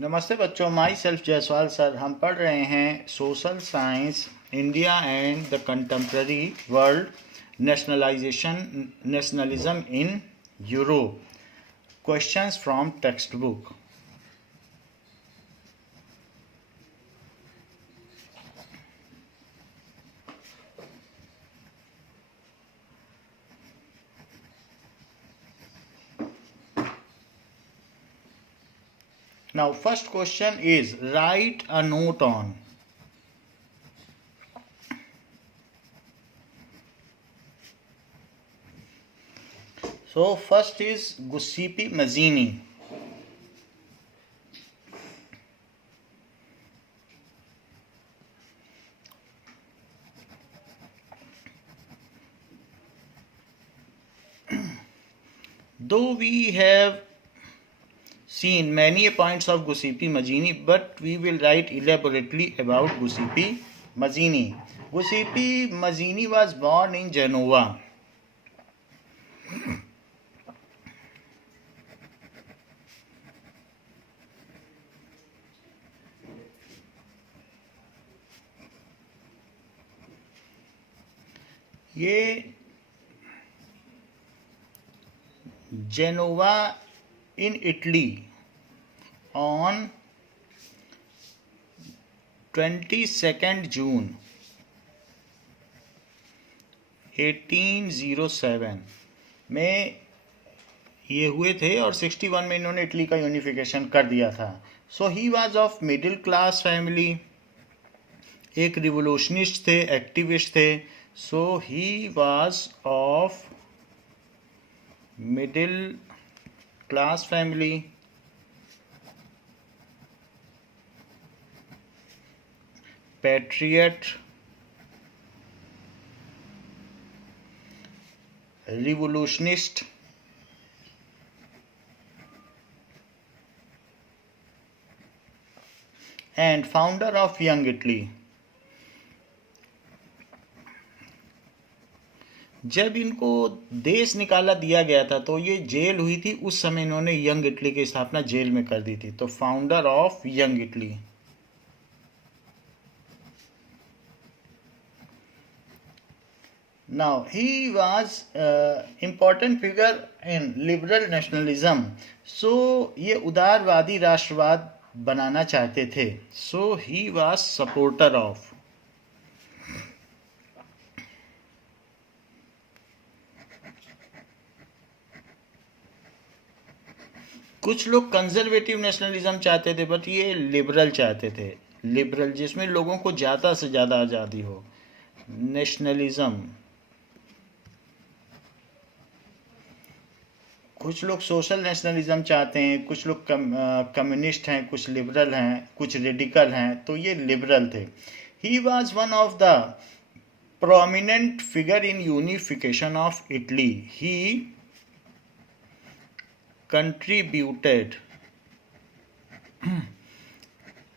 नमस्ते बच्चों, my self Jaiswal sir. हम पढ़ रहे हैं social science, India and the contemporary world, nationalism in Europe. Questions from text book. Now, first question is write a note on. So, first is Giuseppe Mazzini. Though we have seen many points of Giuseppe Mazzini, but we will write elaborately about Giuseppe Mazzini. Giuseppe Mazzini was born in Genoa. ये Genoa in Italy on 22nd June 1807 में ये हुए थे और 61 में इन्होंने Italy का unification कर दिया था। So he was of middle class family, एक रिवोल्यूशनिस्ट थे, एक्टिविस्ट थे। So he was of middle class family, patriot, revolutionist, and founder of young Italy. जब इनको देश निकाला दिया गया था तो ये जेल हुई थी, उस समय इन्होंने यंग इटली की स्थापना जेल में कर दी थी। तो founder of young Italy. Now, he was important figure in liberal nationalism. So, ये उदारवादी राष्ट्रवाद बनाना चाहते थे। So, he was supporter of. कुछ लोग कंजर्वेटिव नेशनलिज्म चाहते थे, बट ये लिबरल चाहते थे। लिबरल जिसमें लोगों को ज़्यादा से ज़्यादा आज़ादी हो। नेशनलिज्म, कुछ लोग सोशल नेशनलिज्म चाहते हैं, कुछ लोग कम्युनिस्ट हैं, कुछ लिबरल हैं, कुछ रेडिकल हैं। तो ये लिबरल थे। He was one of the prominent figure in unification of Italy. He contributed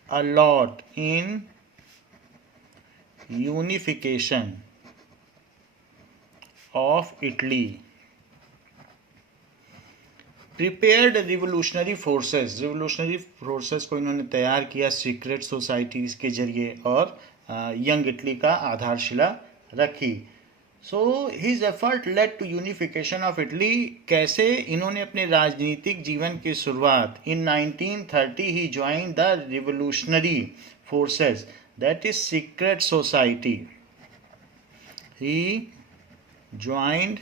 a lot in unification of Italy. Prepared revolutionary forces को इन्होंने तैयार किया सीक्रेट सोसाइटीज के जरिए और यंग इटली का आधारशिला रखी। So his effort led to unification of Italy. कैसे? इन्होंने अपने राजनीतिक जीवन की शुरुआत in 1930 he join the revolutionary forces, that is secret society. He joined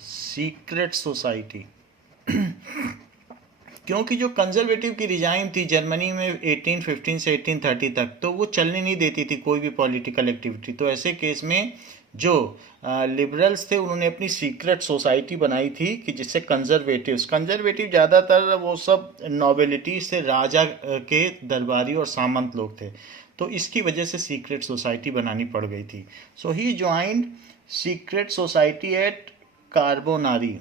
secret society. क्योंकि जो कंजर्वेटिव की रिजाइम थी जर्मनी में 1815 से 1830 तक, तो वो चलने नहीं देती थी कोई भी पॉलिटिकल एक्टिविटी। तो ऐसे केस में जो लिबरल्स थे उन्होंने अपनी सीक्रेट सोसाइटी बनाई थी कि जिससे कंजर्वेटिव ज़्यादातर वो सब नोबेलिटीज थे, राजा के दरबारी और सामंत लोग थे। तो इसकी वजह से सीक्रेट सोसाइटी बनानी पड़ गई थी। So he joined secret society at Carbonari.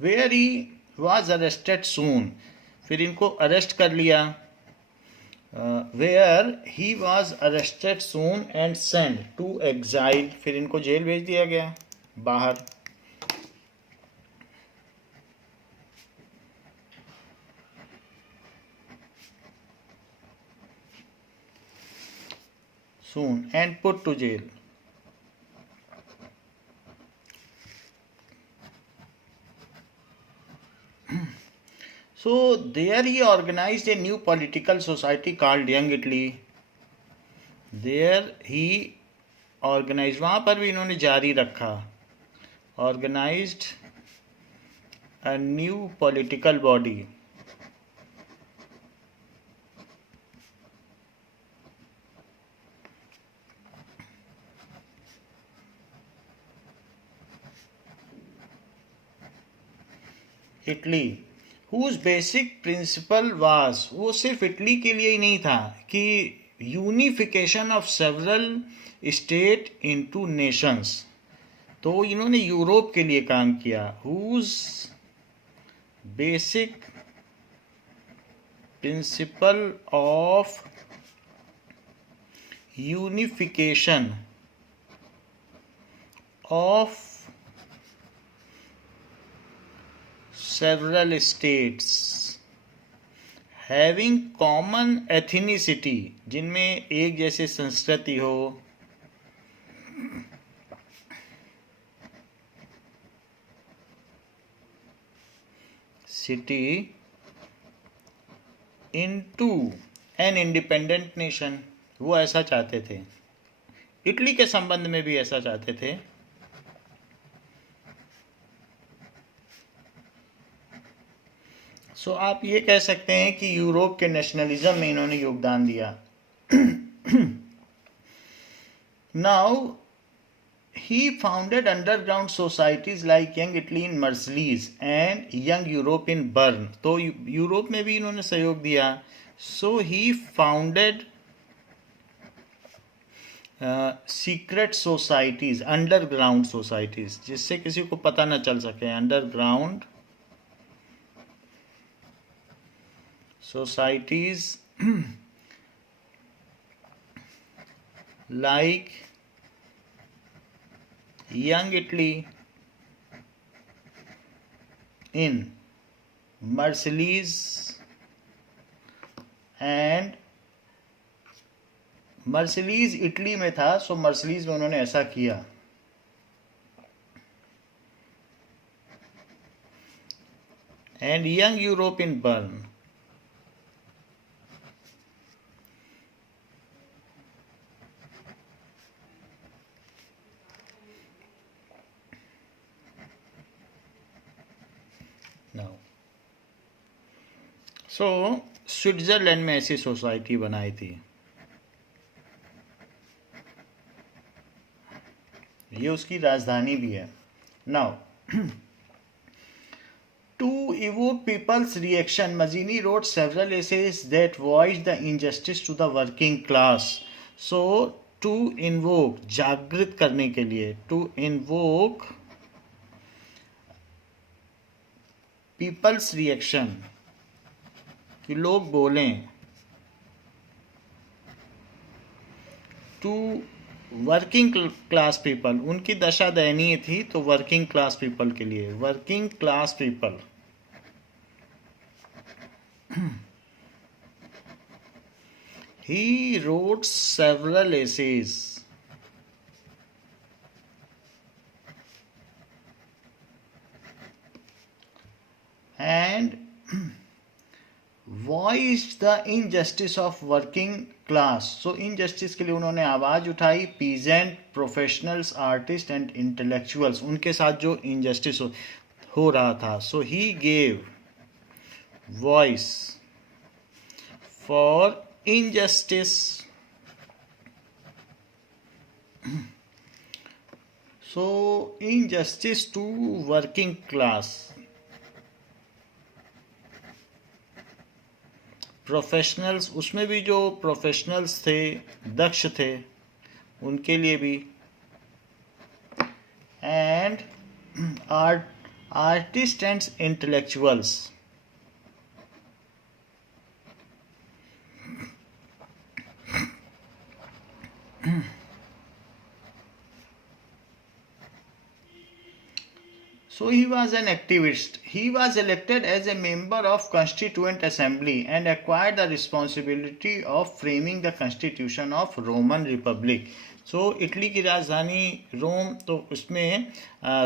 Where he was arrested soon. फिर इनको अरेस्ट कर लिया where he was arrested soon and send to exile, फिर इनको जेल भेज दिया गया बाहर. soon and put to jail. So there he organized a new political society called Young Italy. There he organized, वहाँ पर भी इन्होंने जारी रखा, organized a new political body. Italy, whose basic principle was, वो सिर्फ इटली के लिए ही नहीं था, कि unification of several state into Nations. तो इन्होंने यूरोप के लिए काम किया. whose basic principle of unification of several states having common ethnicity, जिनमें एक जैसे संस्कृति हो, city into an independent nation. वो ऐसा चाहते थे. इटली के संबंध में भी ऐसा चाहते थे. सो आप ये कह सकते हैं कि यूरोप के नेशनलिज्म में इन्होंने योगदान दिया. Now he founded underground societies like young Italy in Marseilles and young Europe in Bern. तो यूरोप में भी इन्होंने सहयोग दिया. So he founded secret societies, underground societies, जिससे किसी को पता न चल सके. Underground societies like Young Italy in Marseilles and Marseilles Italy में था. सो मर्सलीज में उन्होंने ऐसा किया. And young Europe in Bern. So Switzerland में ऐसी सोसाइटी बनाई थी. ये उसकी राजधानी भी है. Now to evoke people's reaction, Mazzini wrote several essays that voiced the injustice to the working class. So to invoke, जागृत करने के लिए, to invoke people's reaction, कि लोग बोलें, टू वर्किंग क्लास पीपल, उनकी दशा दयनीय थी, तो वर्किंग क्लास पीपल के लिए, working class people. He wrote several essays. And voiced the injustice of working class. So injustice के लिए उन्होंने आवाज उठाई. peasant, professionals, artists and intellectuals, उनके साथ जो injustice हो रहा था. So he gave voice for injustice. So injustice to working class. Professionals, उसमें भी जो प्रोफेशनल्स थे, दक्ष थे, उनके लिए भी. And artist and intellectuals. So he was an activist. He was elected as a member of Constituent Assembly and acquired the responsibility of framing the Constitution of Roman Republic. So Italy की राजधानी रोम, तो उसमें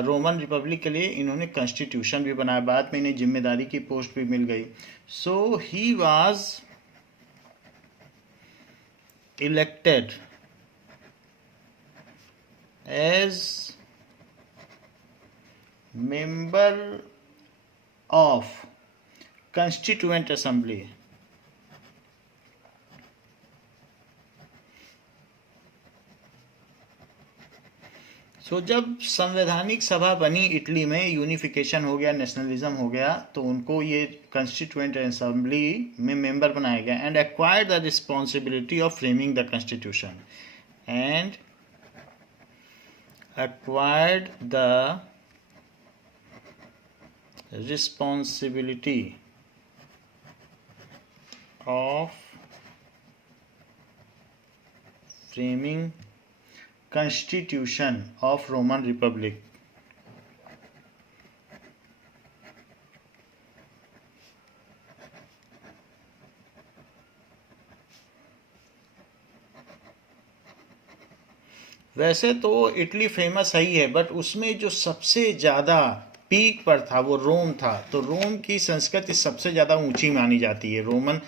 Roman Republic के लिए इन्होंने constitution भी बनाया, बाद में इन्हें जिम्मेदारी की पोस्ट भी मिल गई. So he was elected as member of Constituent Assembly. सो जब संवैधानिक सभा बनी इटली में, यूनिफिकेशन हो गया, नेशनलिज्म हो गया, तो उनको ये कंस्टिट्यूएंट असेंबली में मेंबर बनाया गया. And acquired the responsibility of framing the constitution and acquired the responsibility of framing Constitution of Roman Republic. वैसे तो इटली फेमस है ही है, बट उसमें जो सबसे ज़्यादा पीक पर था वो रोम था. तो रोम की संस्कृति सबसे ज़्यादा ऊंची मानी जाती है. रोमन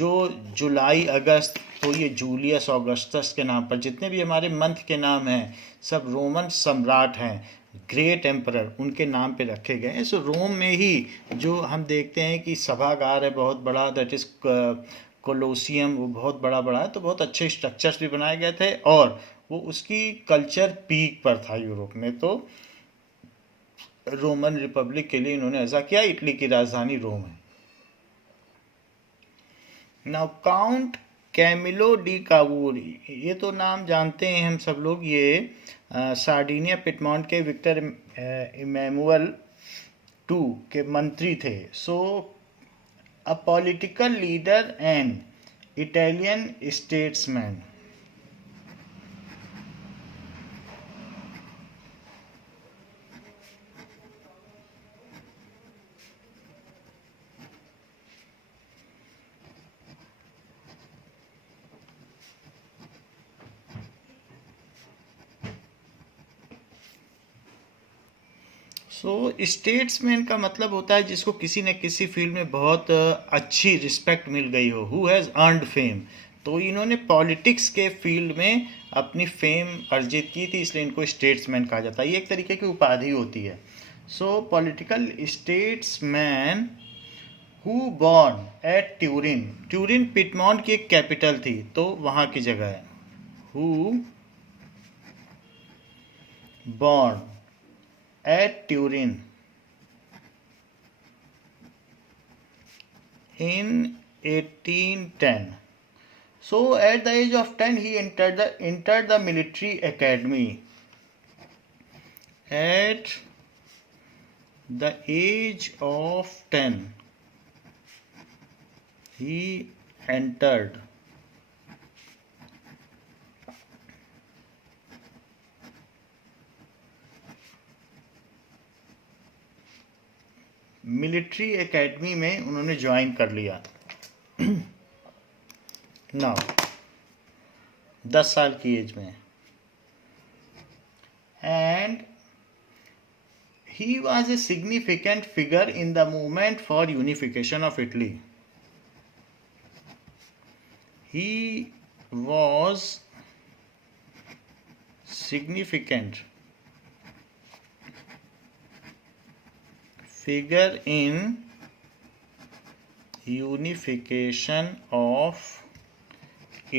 जो जुलाई अगस्त, तो ये जूलियस ऑगस्टस के नाम पर जितने भी हमारे मंथ के नाम हैं सब रोमन सम्राट हैं, ग्रेट एम्परर, उनके नाम पे रखे गए हैं. सो रोम में ही जो हम देखते हैं कि सभागार है बहुत बड़ा, दैट इज़ कोलोसियम, वो बहुत बड़ा बड़ा है. तो बहुत अच्छे स्ट्रक्चर्स भी बनाए गए थे और वो उसकी कल्चर पीक पर था यूरोप में. तो रोमन रिपब्लिक के लिए इन्होंने ऐसा किया. इटली की राजधानी रोम है. नाउ काउंट कैमिलो डी कावूरी, ये तो नाम जानते हैं हम सब लोग. ये सार्डिनिया पिटमॉन्ट के विक्टर इमैनुअल टू के मंत्री थे. So a political leader and Italian statesman. So statesman का मतलब होता है जिसको किसी न किसी फील्ड में बहुत अच्छी रिस्पेक्ट मिल गई हो, हु हैज़ अर्नड फेम. तो इन्होंने पॉलिटिक्स के फील्ड में अपनी फेम अर्जित की थी, इसलिए इनको स्टेट्समैन कहा जाता है. ये एक तरीके की उपाधि होती है. So political statesman who born at Turin. Turin Piedmont की एक कैपिटल थी, तो वहाँ की जगह है. Who born at Turin in 1810. So at the age of 10 he entered the military academy. At the age of 10 he entered military academy में, उन्होंने ज्वाइन कर लिया. नाउ 10 साल की एज में. And he was a significant figure in the movement for unification of Italy. He was significant figure in unification of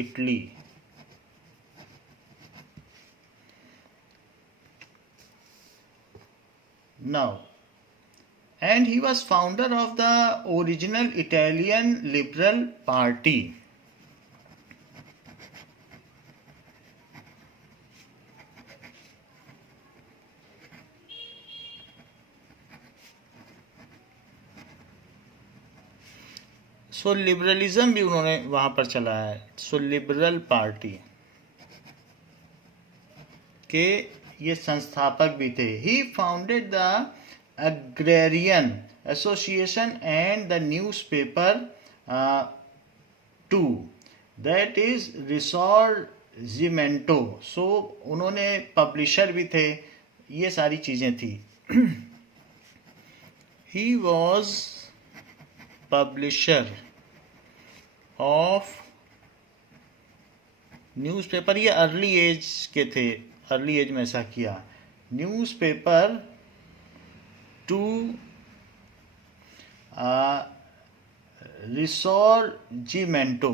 Italy. Now, and he was founder of the original Italian Liberal Party. So liberalism भी उन्होंने वहाँ पर चलाया है. सो liberal party के ये संस्थापक भी थे. He founded the agrarian association and the newspaper too, that is Risorgimento. So उन्होंने पब्लिशर भी थे, ये सारी चीज़ें थी. He was publisher of newspaper. ये अर्ली एज के थे, अर्ली एज में ऐसा किया. Newspaper too Risorgimento.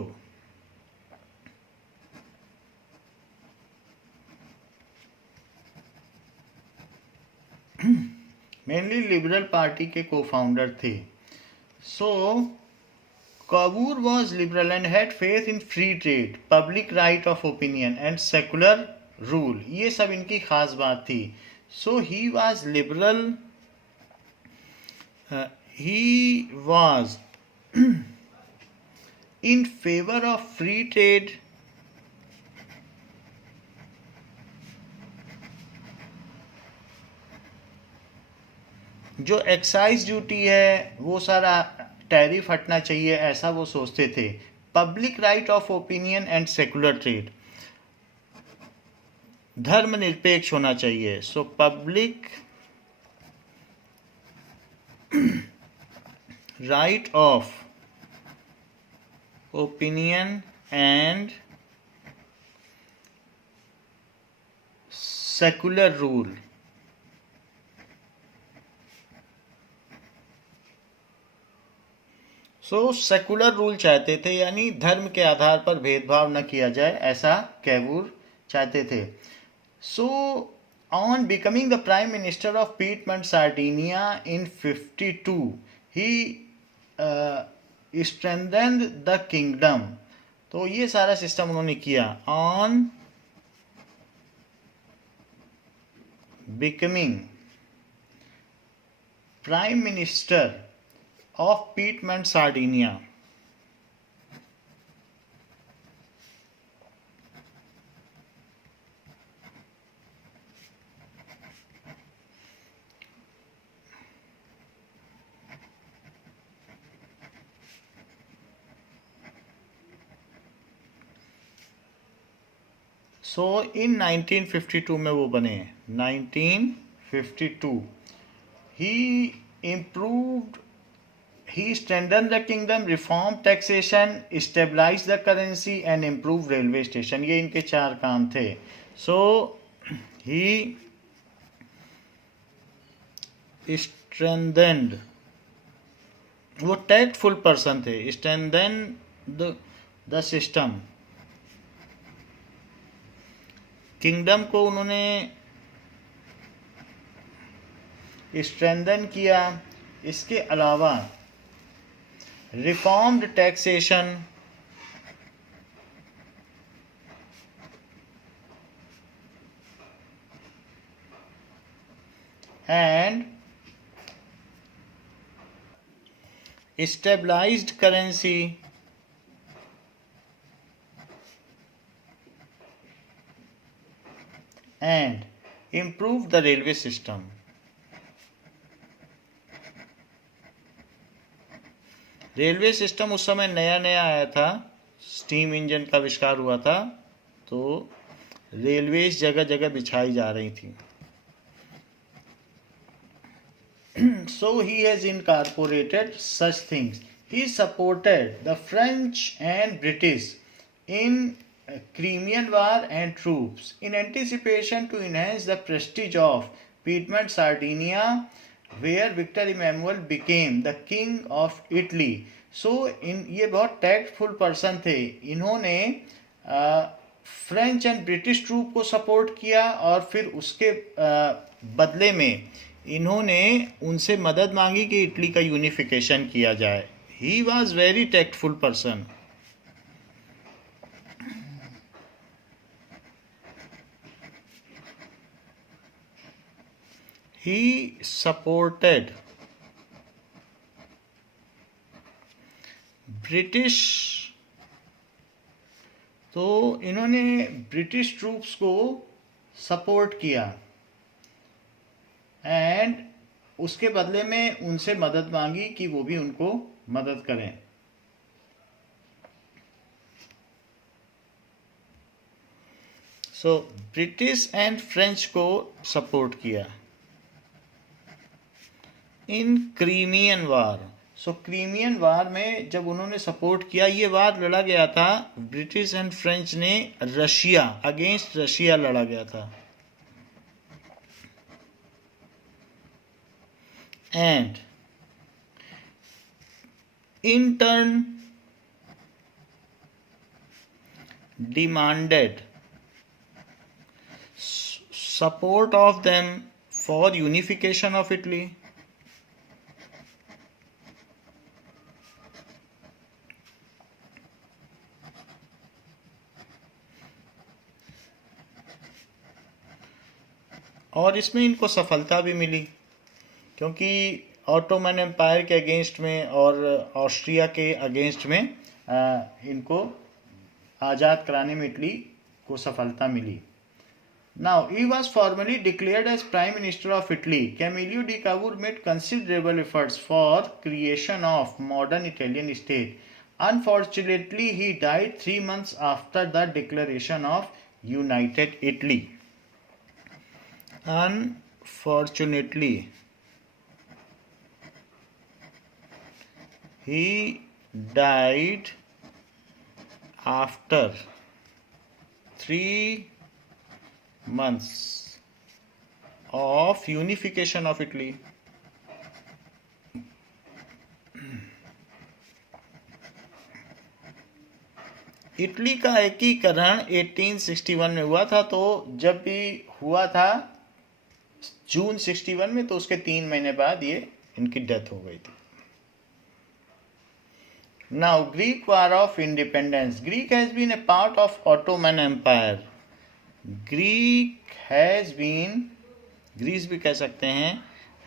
Mainly liberal party के को फाउंडर थे. सो Cavour was liberal and had faith in free trade, public right of opinion and secular rule. ये सब इनकी खास बात थी. So he was liberal. He was in favor of free trade. जो एक्साइज ड्यूटी है वो सारा टैरिफ हटना चाहिए, ऐसा वो सोचते थे. Public right of opinion and secular trade, धर्मनिरपेक्ष होना चाहिए. So public right of opinion and secular rule. So secular rule चाहते थे, यानी धर्म के आधार पर भेदभाव न किया जाए, ऐसा कैवूर चाहते थे. So on becoming the prime minister of Piedmont Sardinia in 52 he strengthened the kingdom. तो ये सारा सिस्टम उन्होंने किया. On becoming prime minister of Piedmont Sardinia. So in 1952 में वो बने. 1952 he improved. He strengthened the kingdom, reformed taxation, stabilized the currency and improved railway station. ये इनके 4 काम थे. So he strengthened, वो tactful person थे. strengthened the system, किंगडम को उन्होंने strengthen किया. इसके अलावा reformed taxation and stabilized currency and improved the railway system. Railway system उस समय नया नया आया था, स्टीम इंजन का आविष्कार हुआ था, तो रेलवेज जगह जगह बिछाई जा रही थी. So he has incorporated such things. He supported the French and British in Crimean War and troops in anticipation to enhance the prestige of Piedmont Sardinia, where Victor Emmanuel became the king of Italy. So ये बहुत tactful person थे. इन्होंने French and British troop को support किया और फिर उसके बदले में इन्होंने उनसे मदद मांगी कि इटली का यूनिफिकेशन किया जाए. He was very tactful person. He supported British, तो इन्होंने ब्रिटिश ट्रूप्स को सपोर्ट किया. एंड उसके बदले में उनसे मदद मांगी कि वो भी उनको मदद करें। सो ब्रिटिश एंड फ्रेंच को सपोर्ट किया इन क्रीमियन वार। सो क्रीमियन वार में जब उन्होंने सपोर्ट किया, ये वार लड़ा गया था, ब्रिटिश एंड फ्रेंच ने रशिया अगेंस्ट रशिया लड़ा गया था। And in turn demanded support of them for unification of Italy. और इसमें इनको सफलता भी मिली, क्योंकि ऑटोमन एम्पायर के अगेंस्ट में और ऑस्ट्रिया के अगेंस्ट में इनको आज़ाद कराने में इटली को सफलता मिली। Now, he was formally declared as Prime Minister of Italy. Camillo di Cavour made considerable efforts for creation of modern Italian state. Unfortunately, he died 3 months after the declaration of United Italy. Unfortunately, he died after 3 months of unification of Italy. Italy का एकीकरण 1861 में हुआ था। तो जब भी हुआ था जून 61 में, तो उसके 3 महीने बाद ये इनकी डेथ हो गई थी। Now, Greek War of Independence. Greek has been a part of Ottoman Empire. Greece भी कह सकते हैं,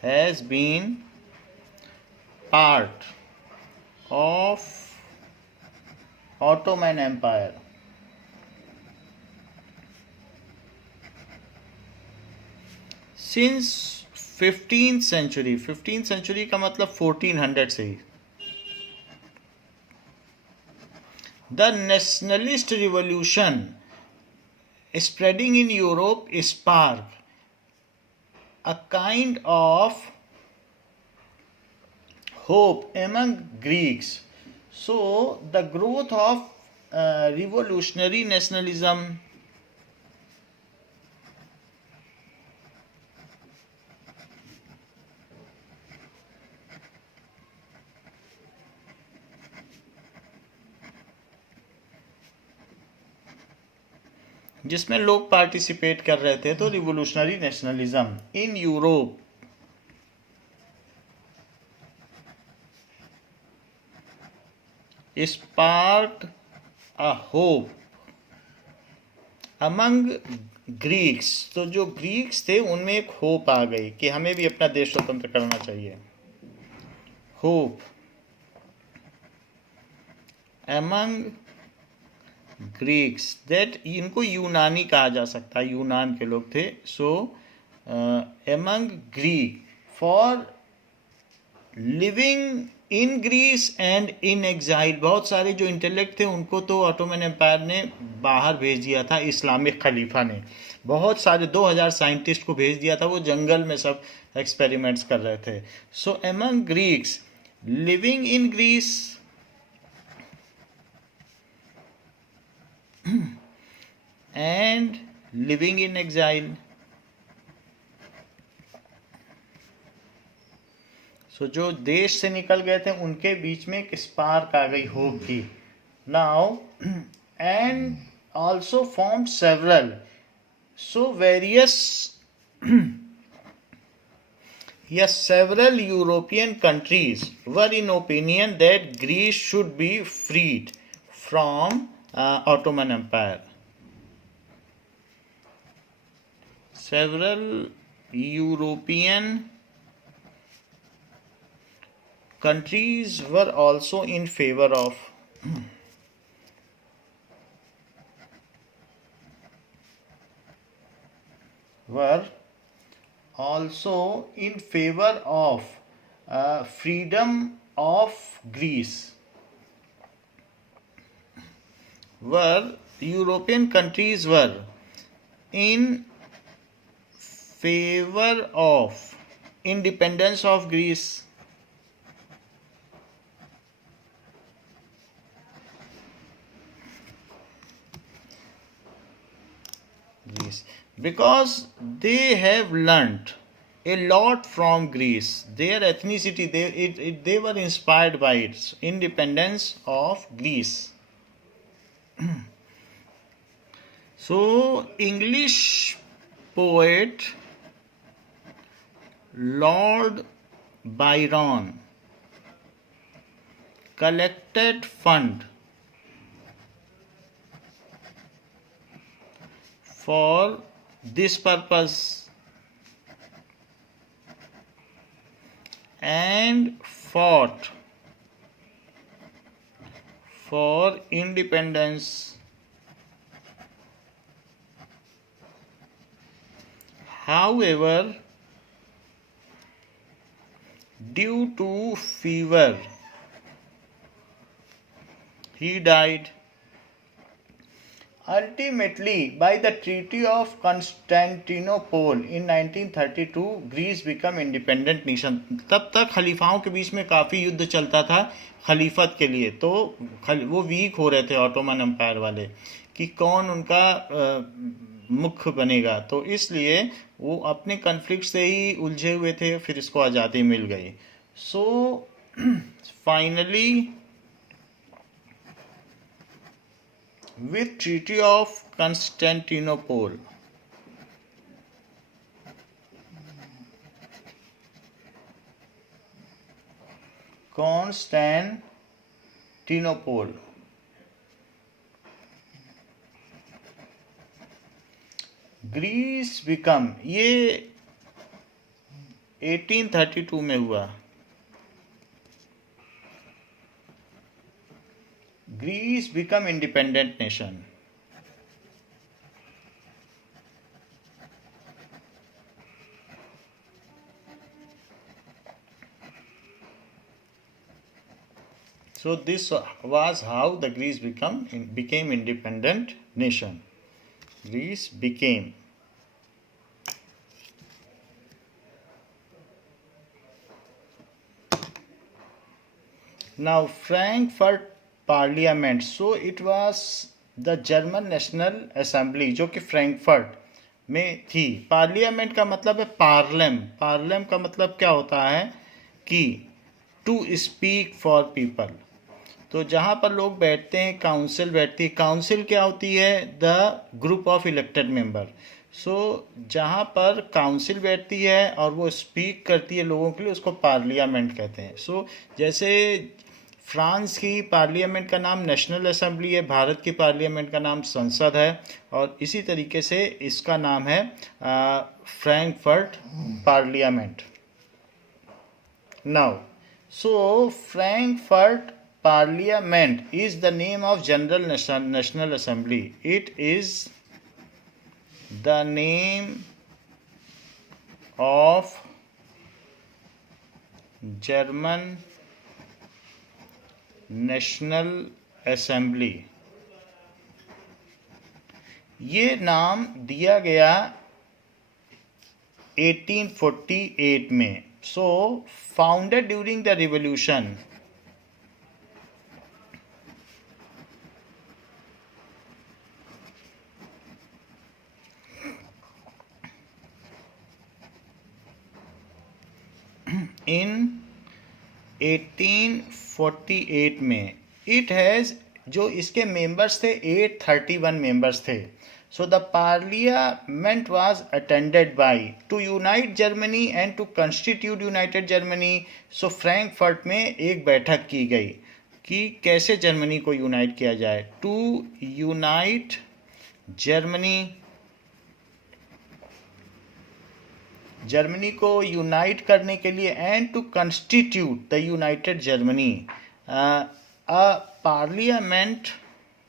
has been part of Ottoman Empire. Since 15th century, 15th century का मतलब 1400 से ही। The nationalist revolution spreading in Europe sparked a kind of hope among Greeks. So the growth of revolutionary nationalism जिसमें लोग participate कर रहे थे, तो revolutionary nationalism in Europe sparked a hope among Greeks. तो जो ग्रीक्स थे उनमें एक होप आ गई कि हमें भी अपना देश स्वतंत्र करना चाहिए। होप among ग्रीक्स, दैट इनको यूनानी कहा जा सकता है, यूनान के लोग थे। So among Greek for living in Greece and in exile. बहुत सारे जो इंटेलेक्ट थे उनको तो ऑटोमन एम्पायर ने बाहर भेज दिया था, इस्लामिक खलीफा ने बहुत सारे 2000 साइंटिस्ट को भेज दिया था, वो जंगल में सब एक्सपेरिमेंट्स कर रहे थे। So among Greeks living in Greece and living in exile. So जो देश से निकल गए थे उनके बीच में एक स्पार्क आ गई होप की। Now and also formed several several European countries were in opinion that Greece should be freed from Ottoman Empire. Several European countries were also in favor of also in favor of freedom of Greece. European countries were in favor of independence of Greece. Because they have learnt a lot from Greece. Their ethnicity, they were inspired by its independence of Greece. So, English poet Lord Byron collected fund for this purpose and fought for independence. However, due to fever, he died. Ultimately, by the Treaty of Constantinople in 1932, Greece became independent nation. तब तक खलीफाओं के बीच में काफ़ी युद्ध चलता था खलीफत के लिए, तो वो वीक हो रहे थे ऑटोमन एम्पायर वाले कि कौन उनका मुख्य बनेगा, तो इसलिए वो अपने कन्फ्लिक्ट से ही उलझे हुए थे, फिर इसको आज़ादी मिल गई. So finally with Treaty of Constantinople, Greece become, ये 1832 में हुआ. Greece become independent nation. So this was how the Greece became independent nation. Greece became. Now Frankfurt Parliament. So it was the German National Assembly जो कि Frankfurt में थी. Parliament का मतलब है पार्लम. पार्लम का मतलब क्या होता है कि टू स्पीक फॉर पीपल. तो जहाँ पर लोग बैठते हैं, काउंसिल बैठती है. काउंसिल क्या होती है? The group of elected member. So जहाँ पर काउंसिल बैठती है और वो स्पीक करती है लोगों के लिए, उसको पार्लियामेंट कहते हैं. सो जैसे फ्रांस की पार्लियामेंट का नाम नेशनल असेंबली है, भारत की पार्लियामेंट का नाम संसद है, और इसी तरीके से इसका नाम है Frankfurt parliament. Now so Frankfurt Parliament is the name of General National Assembly. It is the name of German National Assembly. ये नाम दिया गया 1848 में. So founded during the revolution. In 1848 में. It has, जो इसके मेंबर्स थे 831 मेंबर्स थे. So the parliament was attended by to unite Germany and to constitute United Germany. So Frankfurt में एक बैठक की गई कि कैसे जर्मनी को यूनाइट किया जाए. टू यूनाइट जर्मनी, जर्मनी को यूनाइट करने के लिए, and to constitute the united Germany. A parliament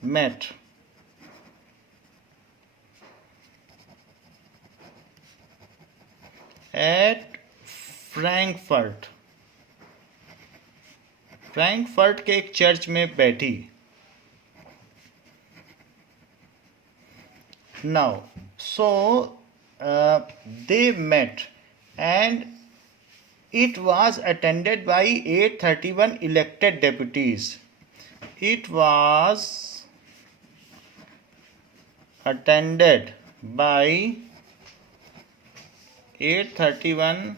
met. At Frankfurt, Frankfurt के एक चर्च में बैठी. Now, so they met and it was attended by 831 elected deputies. It was attended by 831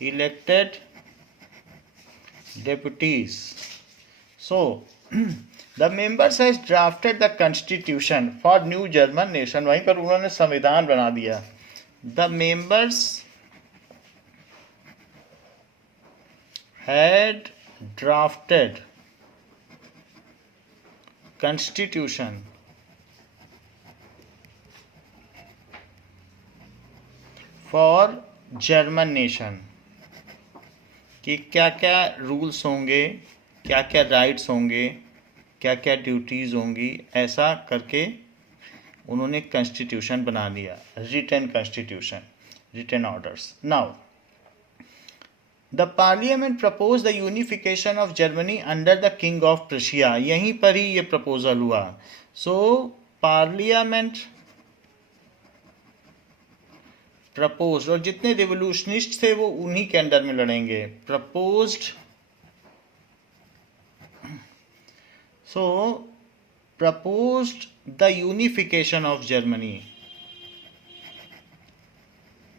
elected deputies. So, the members has drafted the constitution for new German nation. वहीं पर उन्होंने संविधान बना दिया. The members had drafted constitution for German nation कि क्या क्या rules होंगे, क्या क्या राइट्स होंगे, क्या क्या ड्यूटीज़ होंगी, ऐसा करके उन्होंने कॉन्स्टिट्यूशन बना दिया. Written constitution, written orders. Now the parliament propose the unification of Germany under the king of Prussia. यहीं पर ही ये प्रपोजल हुआ. सो पार्लियामेंट प्रपोज, और जितने रिवोल्यूशनिस्ट थे वो उन्हीं के अंडर में लड़ेंगे. Proposed, so proposed the unification of Germany.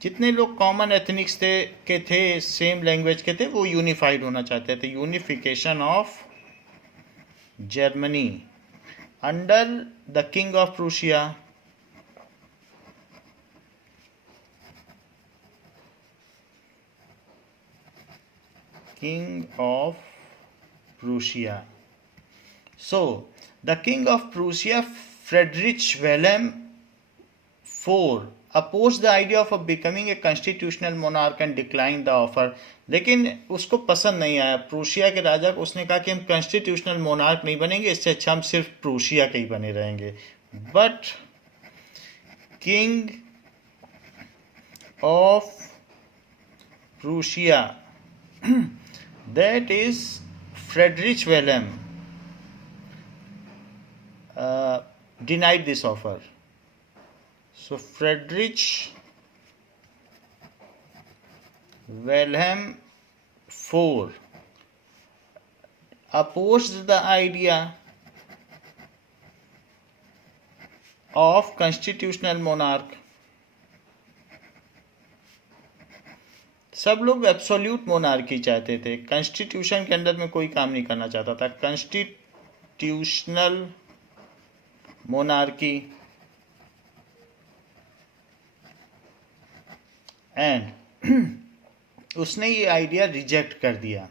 जितने लोग कॉमन एथनिक्स थे सेम लैंग्वेज के थे, वो यूनिफाइड होना चाहते थे. Unification of Germany under the king of Prussia. King of Prussia. So, the King of Prussia, Friedrich Wilhelm IV, opposed the idea of becoming a constitutional monarch and declined the offer. लेकिन उसको पसंद नहीं आया Prussia के राजा को. उसने कहा कि हम कॉन्स्टिट्यूशनल मोनार्क नहीं बनेंगे, इससे अच्छा हम सिर्फ प्रूशिया के ही बने रहेंगे. But king of Prussia, that is Friedrich Wilhelm, denied this offer. So Friedrich Wilhelm IV opposed the idea of constitutional monarch. सब लोग एब्सोल्यूट मोनार्की चाहते थे. कॉन्स्टिट्यूशन के अंदर में कोई काम नहीं करना चाहता था. कॉन्स्टिट्यूशनल मोनार्की एंड उसने ये आइडिया रिजेक्ट कर दिया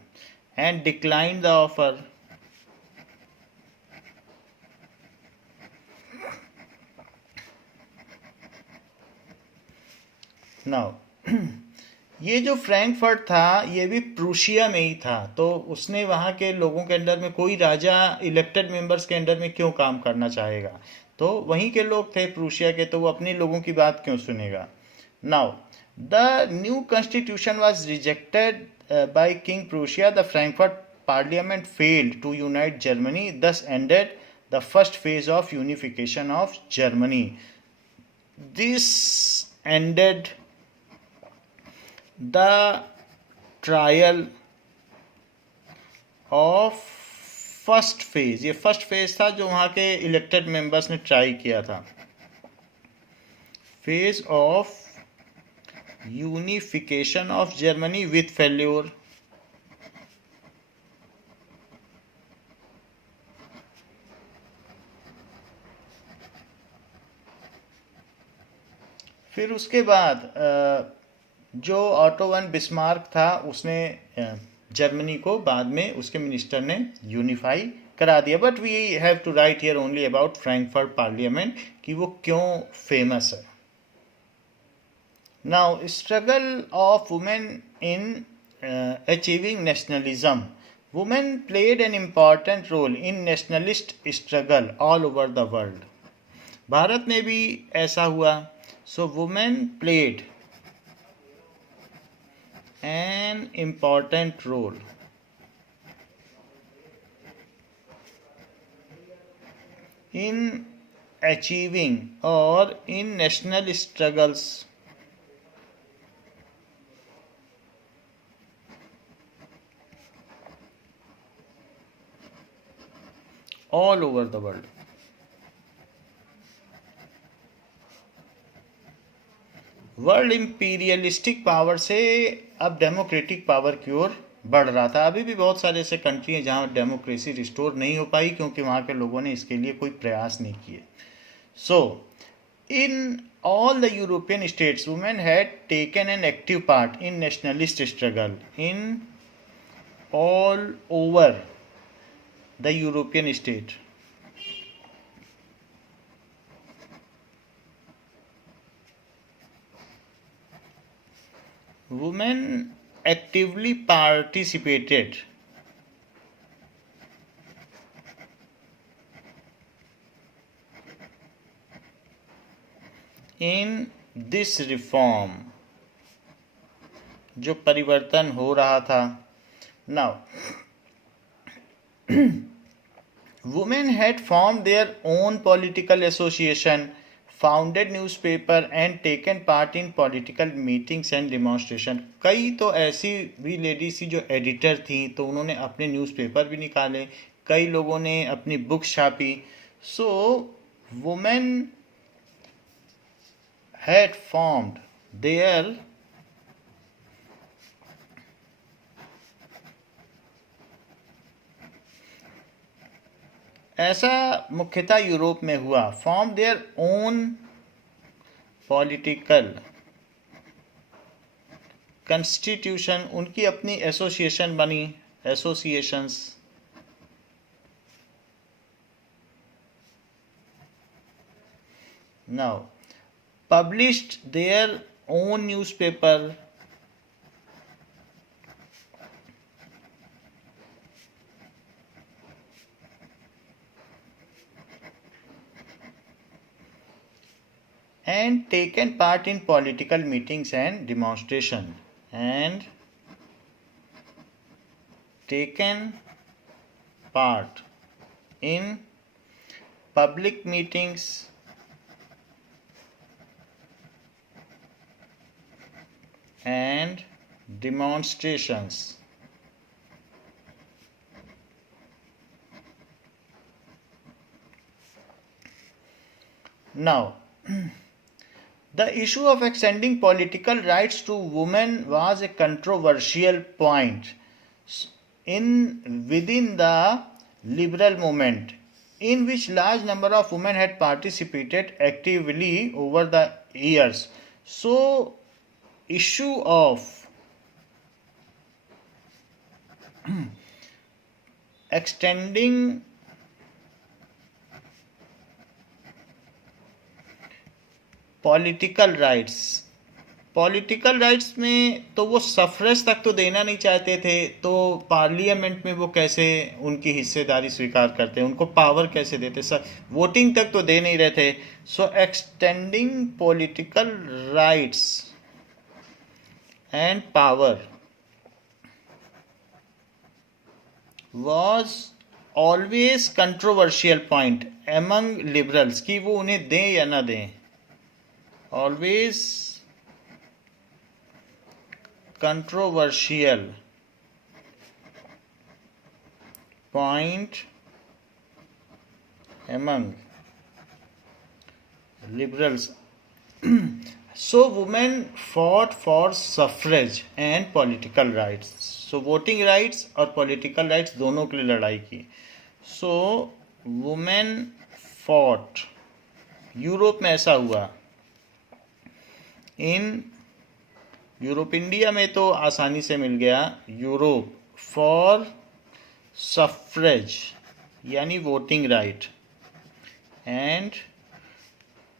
and decline the offer. Now ये जो फ्रैंकफर्ट था ये भी प्रूशिया में ही था, तो उसने वहाँ के लोगों के अंडर में, कोई राजा इलेक्टेड मेंबर्स के अंडर में क्यों काम करना चाहेगा. तो वहीं के लोग थे प्रूशिया के, तो वो अपने लोगों की बात क्यों सुनेगा. Now the new constitution was rejected by king Prussia. The Frankfurt parliament failed to unite Germany. This ended the first phase of unification of Germany. This ended the trial of first phase. ये first phase था जो वहाँ के elected members ने try किया था. Phase of unification of Germany with failure. फिर उसके बाद जो ऑटो वन बिस्मार्क था उसने जर्मनी को बाद में उसके मिनिस्टर ने यूनिफाई करा दिया. But we have to write here only about Frankfurt parliament कि वो क्यों फेमस है. Now struggle of women in achieving nationalism. Women played an important role in nationalist struggle all over the world. Bharat में भी ऐसा हुआ. So women played an important role in achieving or in national struggles all over the world. World imperialistic power से अब democratic power की ओर बढ़ रहा था। अभी भी बहुत सारे ऐसे कंट्री हैं जहाँ डेमोक्रेसी रिस्टोर नहीं हो पाई क्योंकि वहाँ के लोगों ने इसके लिए कोई प्रयास नहीं किए। सो इन all the European states, women had taken an active part in nationalist struggle in all over the European state. Women actively participated in this reform, जो परिवर्तन हो रहा था। Now, women had formed their own political association, founded newspaper and taken part in political meetings and demonstration. कई तो ऐसी भी ladies थी जो एडिटर थी, तो उन्होंने अपने न्यूज़पेपर भी निकाले, कई लोगों ने अपनी बुक छापी। सो वुमेन had formed their ऐसा मुख्यतः यूरोप में हुआ। Form their own political constitution, उनकी अपनी एसोसिएशन बनी, associations. Now published their own newspaper, and taken part in political meetings and demonstration, and taken part in public meetings and demonstrations. Now, the issue of extending political rights to women was a controversial point within the liberal movement, in which large number of women had participated actively over the years. So, issue of extending political rights में तो वो suffrage तक तो देना नहीं चाहते थे, तो पार्लियामेंट में वो कैसे उनकी हिस्सेदारी स्वीकार करते, उनको पावर कैसे देते, वोटिंग तक तो दे नहीं रहे थे। So extending political rights and power was always controversial point among liberals कि वो उन्हें दें या ना दें। always controversial point among liberals. So women fought for suffrage and political rights. So voting rights और political rights दोनों के लिए लड़ाई की। So women fought, यूरोप में ऐसा हुआ। यूरोप, इंडिया में तो आसानी से मिल गया। यूरोप फॉर सफ्रेज यानी voting right, and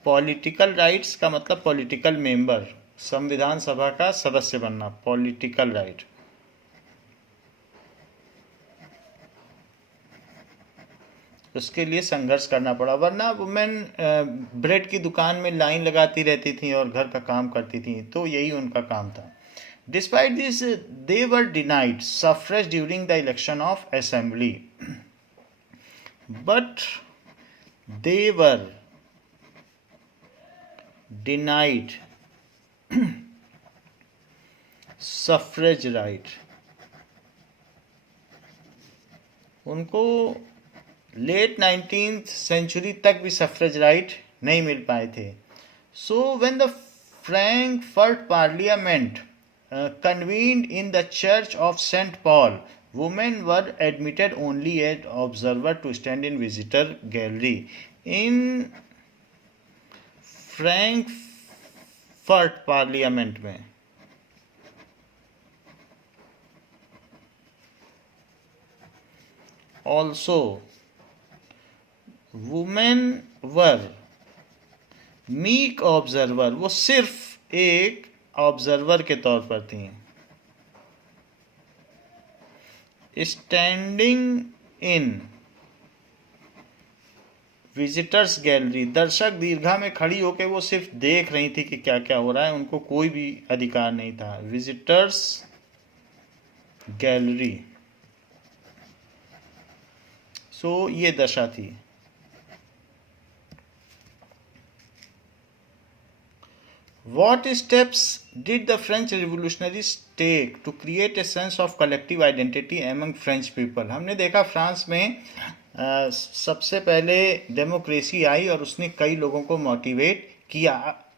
political rights का मतलब पॉलिटिकल मेंबर, संविधान सभा का सदस्य बनना, पॉलिटिकल राइट। उसके लिए संघर्ष करना पड़ा, वरना वुमेन ब्रेड की दुकान में लाइन लगाती रहती थी और घर का काम करती थी, तो यही उनका काम था। Despite this, they were denied suffrage during the election of assembly. But they were denied suffrage right. उनको लेट 19th सेंचुरी तक भी सफरेज राइट नहीं मिल पाए थे. So when the Frankfurt parliament convened in the church of St. Paul, women were admitted only as observer to stand in visitor gallery. In Frankfurt parliament में also women were meek observer, वो सिर्फ एक observer के तौर पर थी. Standing in visitors gallery, दर्शक दीर्घा में खड़ी होकर वो सिर्फ देख रही थी कि क्या क्या हो रहा है, उनको कोई भी अधिकार नहीं था. विजिटर्स गैलरी, सो ये दशा थी. What steps did the French revolutionaries take to create a sense of collective identity among French people? हमने देखा फ्रांस में सबसे पहले डेमोक्रेसी आई और उसने कई लोगों को मोटिवेट किया.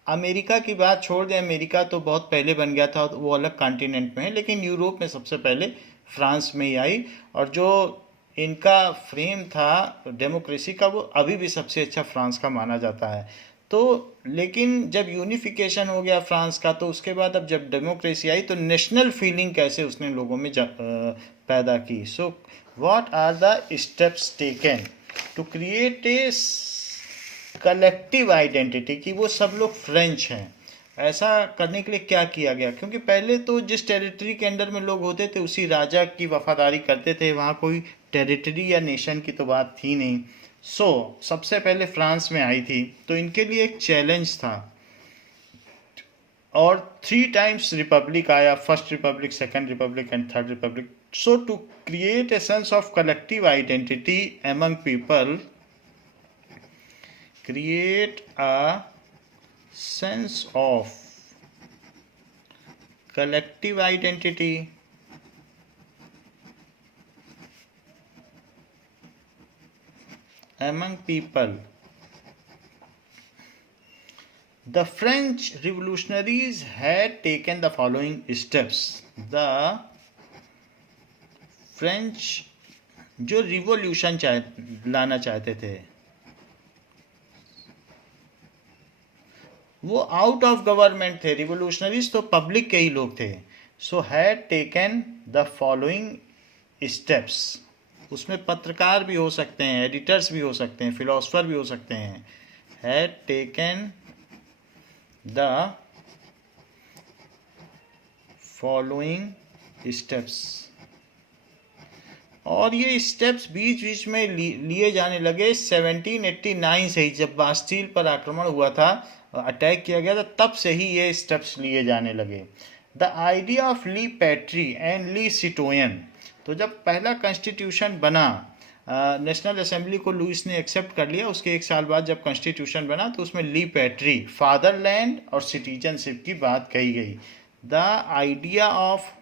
अमेरिका की बात छोड़ दें, अमेरिका तो बहुत पहले बन गया था, वो अलग कॉन्टिनेंट में है, लेकिन यूरोप में सबसे पहले फ्रांस में ही आई. और जो इनका फ्रेम था डेमोक्रेसी का, वो अभी भी सबसे अच्छा फ्रांस का माना जाता है. तो लेकिन जब यूनिफिकेशन हो गया फ्रांस का, तो उसके बाद अब जब डेमोक्रेसी आई तो नेशनल फीलिंग कैसे उसने लोगों में पैदा की. So what are the steps taken to create a collective identity, कि वो सब लोग फ्रेंच हैं. ऐसा करने के लिए क्या किया गया? क्योंकि पहले तो जिस टेरिटरी के अंडर में लोग होते थे उसी राजा की वफादारी करते थे, वहाँ कोई टेरिटरी या नेशन की तो बात थी नहीं. सबसे पहले फ्रांस में आई थी, तो इनके लिए एक चैलेंज था. और 3 times रिपब्लिक आया, first republic, second republic and third republic. So to create a sense of collective identity among people, create a sense of collective identity among people. The French revolutionaries had taken the following steps. The French जो revolution लाना चाहते थे, वो out of government थे. Revolutionaries तो public के ही लोग थे. So had taken the following steps. उसमें पत्रकार भी हो सकते हैं, एडिटर्स भी हो सकते हैं, फिलोसफर भी हो सकते हैं. Had taken the following steps. और ये स्टेप्स बीच बीच में लिए जाने लगे. 1789 से ही, जब बास्टील पर आक्रमण हुआ था, अटैक किया गया था, तब से ही ये स्टेप्स लिए जाने लगे. The idea of la patrie and le citoyen. तो जब पहला कॉन्स्टिट्यूशन बना, नेशनल असेंबली को लुइस ने एक्सेप्ट कर लिया. उसके 1 साल बाद जब कॉन्स्टिट्यूशन बना तो उसमें ली पैट्री, फादरलैंड और सिटीजनशिप की बात कही गई. द आइडिया ऑफ,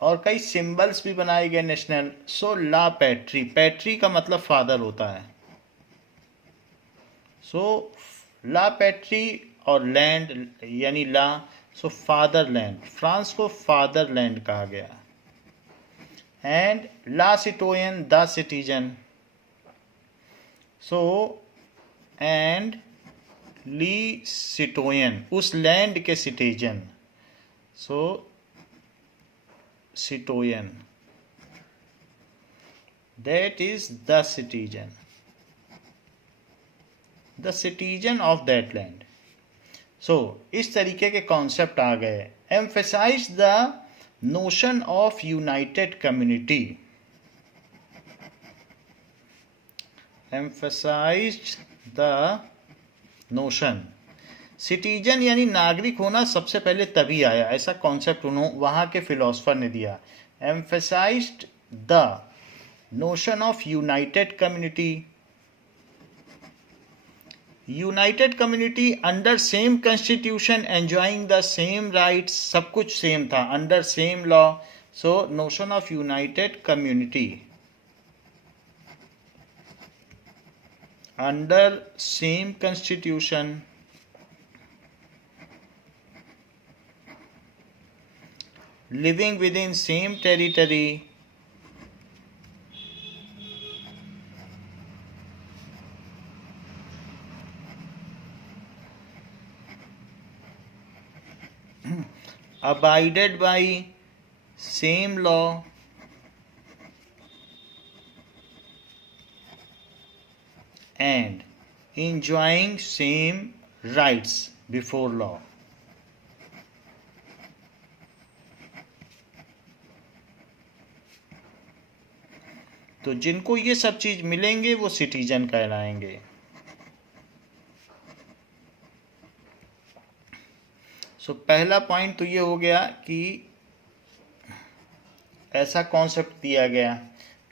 और कई सिंबल्स भी बनाए गए नेशनल. सो ला पैट्री, पैट्री का मतलब फादर होता है. सो ला पैट्री और लैंड यानी ला, सो फादरलैंड. फ्रांस को फादरलैंड कहा गया. And la citoyen, the citizen. So and le citoyen, उस लैंड के citizen. So citoyen, that is the citizen, the citizen of that land. So इस तरीके के कॉन्सेप्ट आ गए. Emphasize the notion of united community. Emphasize the notion citizen यानी नागरिक होना सबसे पहले तभी आया, ऐसा कॉन्सेप्ट उन्होंने वहाँ के फिलोसफर ने दिया। Emphasised the notion of united community, United community under same constitution enjoying the same rights, सब कुछ सेम था, under same law. So notion of united community under same constitution living within same territory, abided by same law, and enjoying same rights before law. तो जिनको ये सब चीज मिलेंगे वो सिटीजन कहलाएंगे। सो पहला पॉइंट तो ये हो गया कि ऐसा कॉन्सेप्ट दिया गया,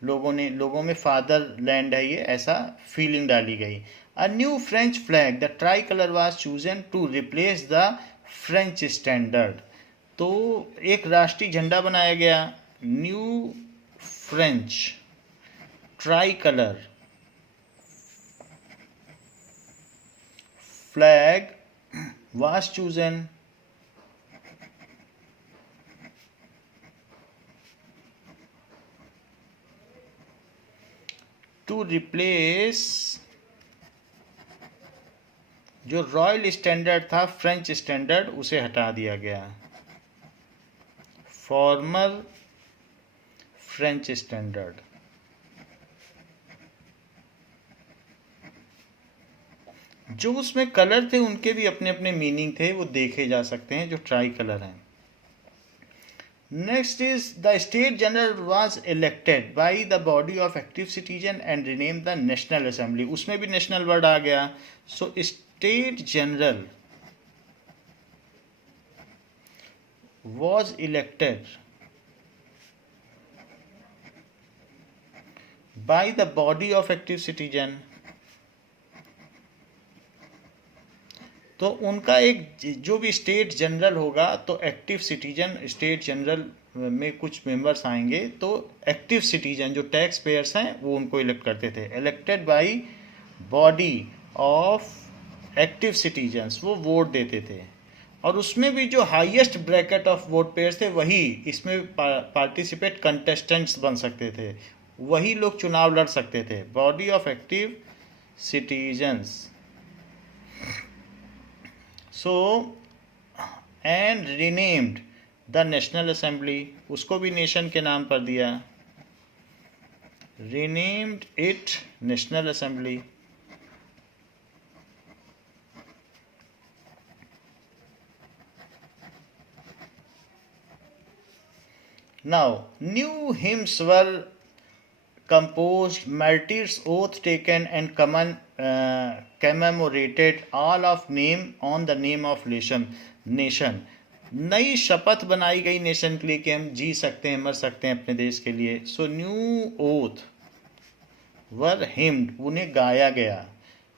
लोगों में फादर लैंड है ये, ऐसा फीलिंग डाली गई। A new French flag the tricolour was chosen to replace the French standard, तो एक राष्ट्रीय झंडा बनाया गया, new French tricolour flag was chosen to replace जो रॉयल स्टैंडर्ड था, फ्रेंच स्टैंडर्ड, उसे हटा दिया गया, फॉर्मर फ्रेंच स्टैंडर्ड। जो उसमें कलर थे उनके भी अपने अपने मीनिंग थे, वो देखे जा सकते हैं जो ट्राई कलर हैं। Next is the state general was elected by the body of active citizen and rename the national assembly, उसमें भी नेशनल वर्ड आ गया। So state general was elected by the body of active citizen, तो उनका एक जो भी state general होगा तो एक्टिव सिटीजन, स्टेट जनरल में कुछ मेंबर्स आएंगे तो एक्टिव सिटीजन जो टैक्स पेयर्स हैं वो उनको इलेक्ट करते थे। Elected by body of active citizens, वो वोट देते थे और उसमें भी जो highest bracket of vote pairs थे वही इसमें पार्टिसिपेट कंटेस्टेंट्स बन सकते थे, वही लोग चुनाव लड़ सकते थे। Body of active citizens, so and renamed the national assembly, उसको भी नेशन के नाम पर दिया, renamed it national assembly. Now, new hymns were composed, martyrs' oath taken, and commemorated, all of name on the name of nation. नई शपथ बनाई गई नेशन के लिए कि हम जी सकते हैं, मर सकते हैं अपने देश के लिए। सो न्यू ओथ वर हिम्ड, उन्हें गाया गया।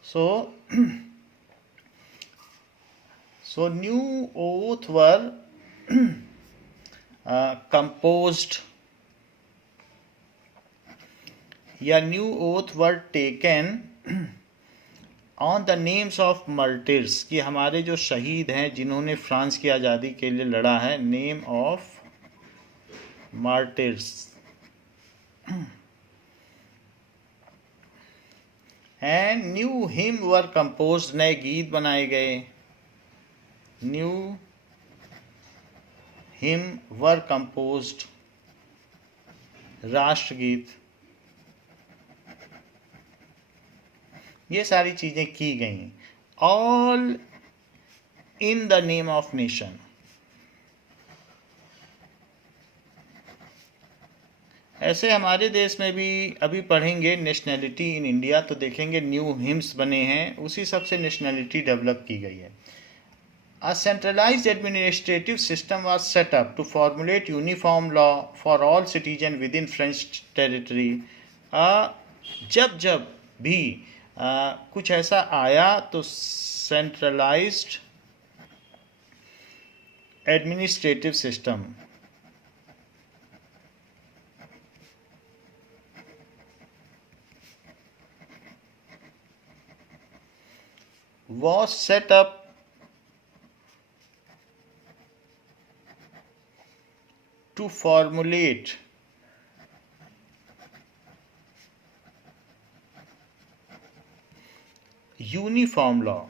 सो न्यू ओथ वर composed या new oath were taken on the names of martyrs, कि हमारे जो शहीद हैं जिन्होंने फ्रांस की आज़ादी के लिए लड़ा है, name of martyrs. And new hymn were compose, नए गीत बनाए गए, न्यू हिम वर कंपोज्ड, राष्ट्रगीत, ये सारी चीजें की गई, all in the name of nation. ऐसे हमारे देश में भी अभी पढ़ेंगे नेशनैलिटी इन इंडिया तो देखेंगे न्यू हिम्स बने हैं, उसी सब से नेशनैलिटी डेवलप की गई है। A centralized administrative system was set up to formulate uniform law for all citizens within French territory. जब जब भी कुछ ऐसा आया तो centralised administrative system was set up to formulate uniform law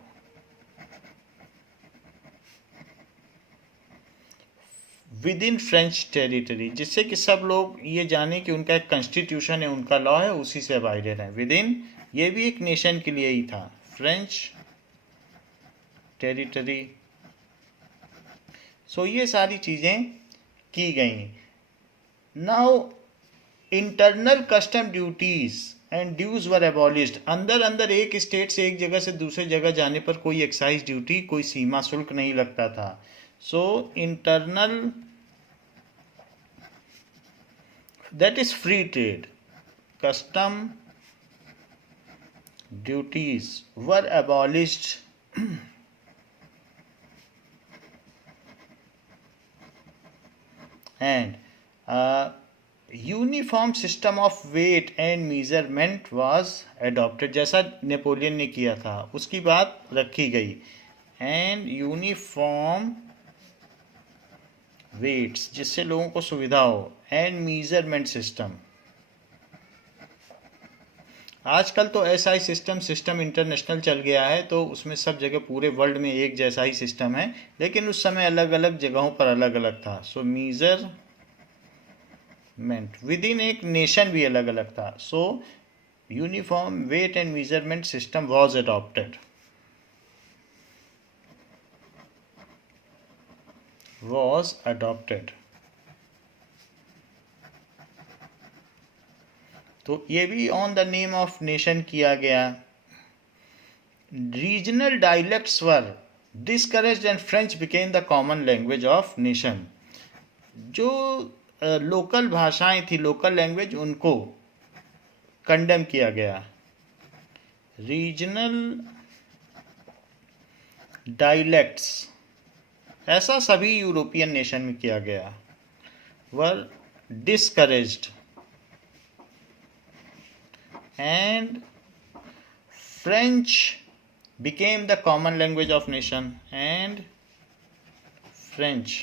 with in French territory, जिससे कि सब लोग ये जाने कि उनका एक कॉन्स्टिट्यूशन है, उनका लॉ है, उसी से अबाइडेड है विद इन। ये भी एक नेशन के लिए ही था, फ्रेंच टेरिटरी। सो ये सारी चीज़ें की गई। Now internal custom duties and dues were abolished. अंदर अंदर एक स्टेट से एक जगह से दूसरे जगह जाने पर कोई एक्साइज ड्यूटी, कोई सीमा शुल्क नहीं लगता था। So internal, that is free trade, custom duties were abolished and uniform system of weight and measurement was adopted. जैसा नेपोलियन ने किया था उसकी बात रखी गई। एंड यूनिफॉर्म वेट्स, जिससे लोगों को सुविधा हो, एंड मेजरमेंट सिस्टम। आजकल तो ऐसा ही सिस्टम इंटरनेशनल चल गया है, तो उसमें सब जगह पूरे वर्ल्ड में एक जैसा ही सिस्टम है, लेकिन उस समय अलग अलग जगहों पर अलग अलग था। सो मेजरमेंट विद इन एक नेशन भी अलग अलग था। So uniform weight and measurement system was adopted, तो ये भी on the name of nation किया गया। Regional dialects were discouraged and French became the common language of nation. जो लोकल भाषाएं थी, लोकल लैंग्वेज, उनको कंडेम किया गया। रीजनल डायलेक्ट्स, ऐसा सभी यूरोपियन नेशन में किया गया। वर discouraged and French became the common language of nation, and French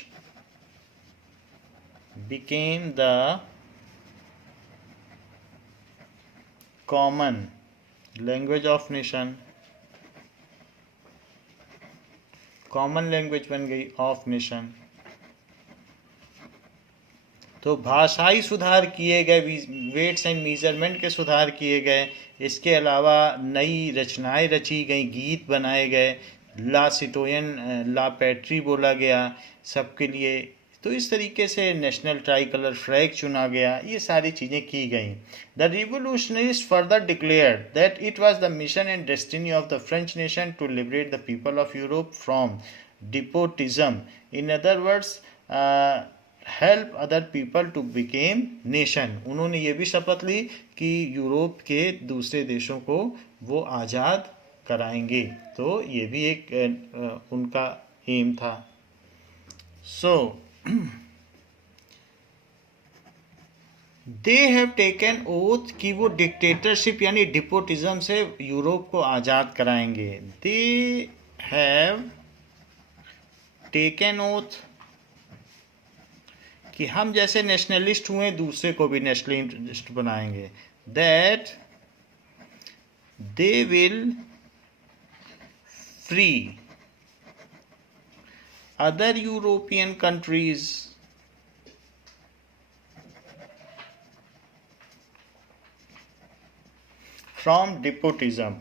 became the common language of nation। Common language बन गई ऑफ नेशन। तो भाषाई सुधार किए गए, वेट्स एंड मेजरमेंट के सुधार किए गए। इसके अलावा नई रचनाएं रची गई, गीत बनाए गए, ला सिटोयन ला पैट्री बोला गया सबके लिए। तो इस तरीके से नेशनल ट्राई कलर फ्लैग चुना गया, ये सारी चीज़ें की गई। The revolutionaries further declared that it was the mission and destiny of the French nation to liberate the people of Europe from despotism. In other words, help other people to became nation. उन्होंने ये भी शपथ ली कि Europe के दूसरे देशों को वो आज़ाद कराएंगे। तो ये भी एक उनका एम था। सो दे हैव टेकन ओथ कि वो डिक्टेटरशिप यानी डिपोटिज्म से यूरोप को आज़ाद कराएंगे। दे हैव टेकन ओथ कि हम जैसे नेशनलिस्ट हुए दूसरे को भी नेशनलिस्ट बनाएंगे। That they will free other European countries from despotism.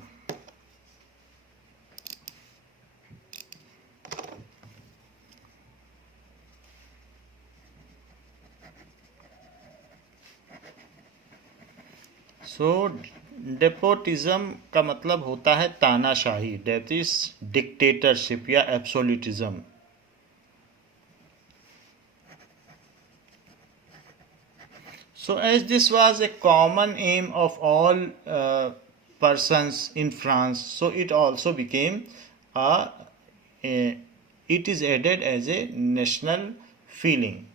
So despotism का मतलब होता है तानाशाही, दैट इज डिक्टेटरशिप या absolutism. So as this was a common aim of all persons in France, so it also became a it is added as a national feeling.